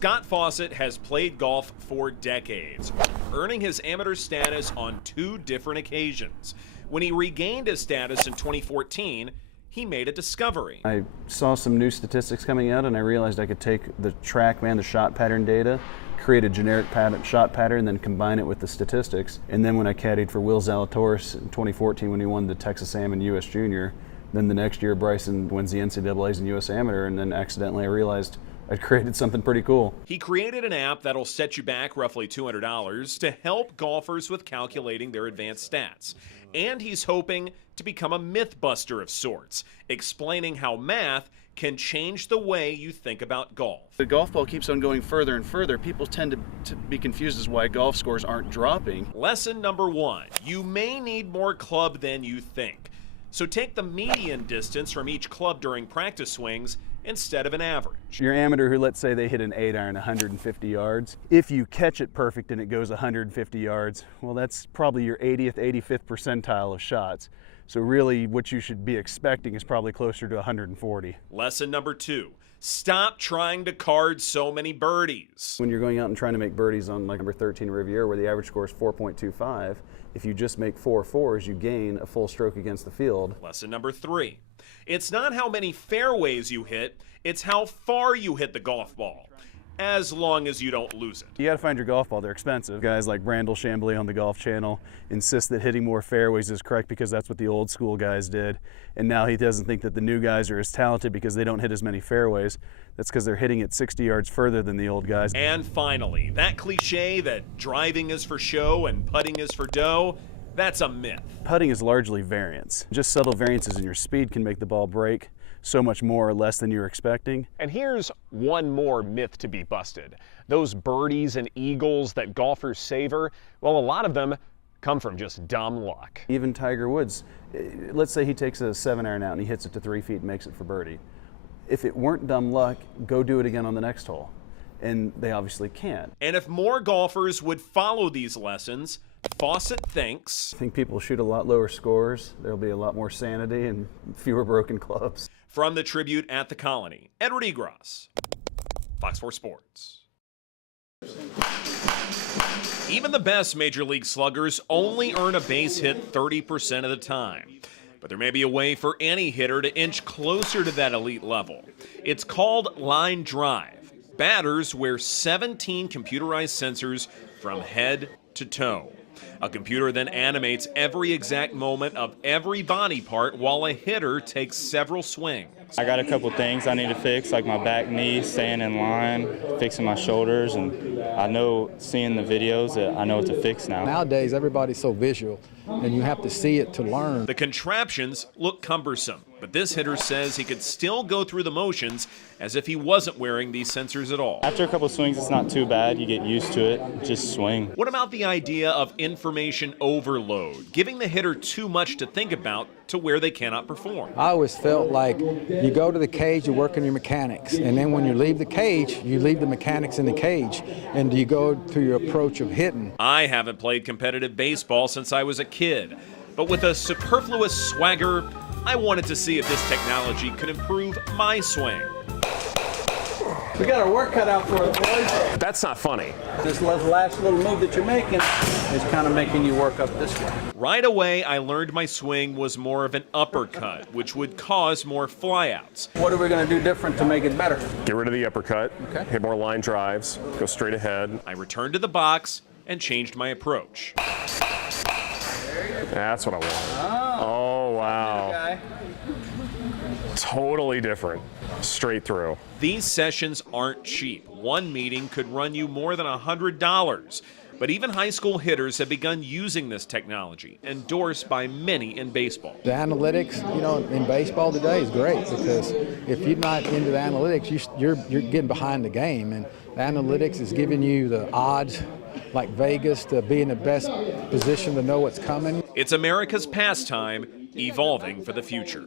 Scott Fawcett has played golf for decades, earning his amateur status on 2 different occasions. When he regained his status in 2014, he made a discovery. I saw some new statistics coming out and I realized I could take the TrackMan, the shot pattern data, create a generic shot pattern, then combine it with the statistics. And then when I caddied for Will Zalatoris in 2014 when he won the Texas Am and US Junior, then the next year Bryson wins the NCAAs and US Amateur, and then accidentally I realized I'd created something pretty cool. He created an app that'll set you back roughly $200 to help golfers with calculating their advanced stats. And he's hoping to become a myth buster of sorts, explaining how math can change the way you think about golf. The golf ball keeps on going further and further. People tend to be confused as why golf scores aren't dropping. Lesson number 1, you may need more club than you think. So take the median distance from each club during practice swings instead of an average. Your amateur who, let's say they hit an 8-iron 150 yards, if you catch it perfect and it goes 150 yards, well, that's probably your 80th, 85th percentile of shots. So really what you should be expecting is probably closer to 140. Lesson number 2, stop trying to card so many birdies. When you're going out and trying to make birdies on like number 13 Riviera where the average score is 4.25, if you just make 4 fours, you gain a full stroke against the field. Lesson number 3, it's not how many fairways you hit, it's how far you hit the golf ball, as long as you don't lose it. You gotta find your golf ball, they're expensive. Guys like Brandel Chambly on the Golf Channel insist that hitting more fairways is correct because that's what the old school guys did. And now he doesn't think that the new guys are as talented because they don't hit as many fairways. That's because they're hitting it 60 yards further than the old guys. And finally, that cliche that driving is for show and putting is for dough, that's a myth. Putting is largely variance. Just subtle variances in your speed can make the ball break so much more or less than you're expecting. And here's one more myth to be busted. Those birdies and eagles that golfers savor, well, a lot of them come from just dumb luck. Even Tiger Woods, let's say he takes a 7-iron out and he hits it to 3 feet and makes it for birdie. If it weren't dumb luck, go do it again on the next hole. And they obviously can't. And if more golfers would follow these lessons, Fawcett thinks, I think people will shoot a lot lower scores. There'll be a lot more sanity and fewer broken clubs. From the Tribute at the Colony, Edward Egros, Fox 4 Sports. Even the best Major League sluggers only earn a base hit 30% of the time. But there may be a way for any hitter to inch closer to that elite level. It's called line drive. Batters wear 17 computerized sensors from head to toe. A computer then animates every exact moment of every body part while a hitter takes several swings. I got a couple things I need to fix, like my back knee, staying in line, fixing my shoulders, and I know, seeing the videos, that I know what to fix now. Nowadays, everybody's so visual, and you have to see it to learn. The contraptions look cumbersome, but this hitter says he could still go through the motions as if he wasn't wearing these sensors at all. After a couple swings, it's not too bad. You get used to it. Just swing. What about the idea of information overload, giving the hitter too much to think about to where they cannot perform? I always felt like you go to the cage, you work on your mechanics, and then when you leave the cage, you leave the mechanics in the cage, and you go to your approach of hitting. I haven't played competitive baseball since I was a kid, but with a superfluous swagger, I wanted to see if this technology could improve my swing. We got our work cut out for it, boys. That's not funny. This last little move that you're making is kind of making you work up this way. Right away, I learned my swing was more of an uppercut, which would cause more flyouts. What are we going to do different to make it better? Get rid of the uppercut, Okay. hit more line drives, go straight ahead. I returned to the box and changed my approach. That's what I want. Oh, wow. Okay. Totally different. Straight through. These sessions aren't cheap. One meeting could run you more than $100. But even high school hitters have begun using this technology, endorsed by many in baseball. The analytics, in baseball today is great because if you're not into the analytics, you're getting behind the game, and the analytics is giving you the odds, like Vegas, to be in the best position to know what's coming. It's America's pastime, evolving for the future.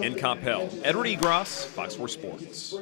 In Coppell, Edward Egros, Fox 4 Sports.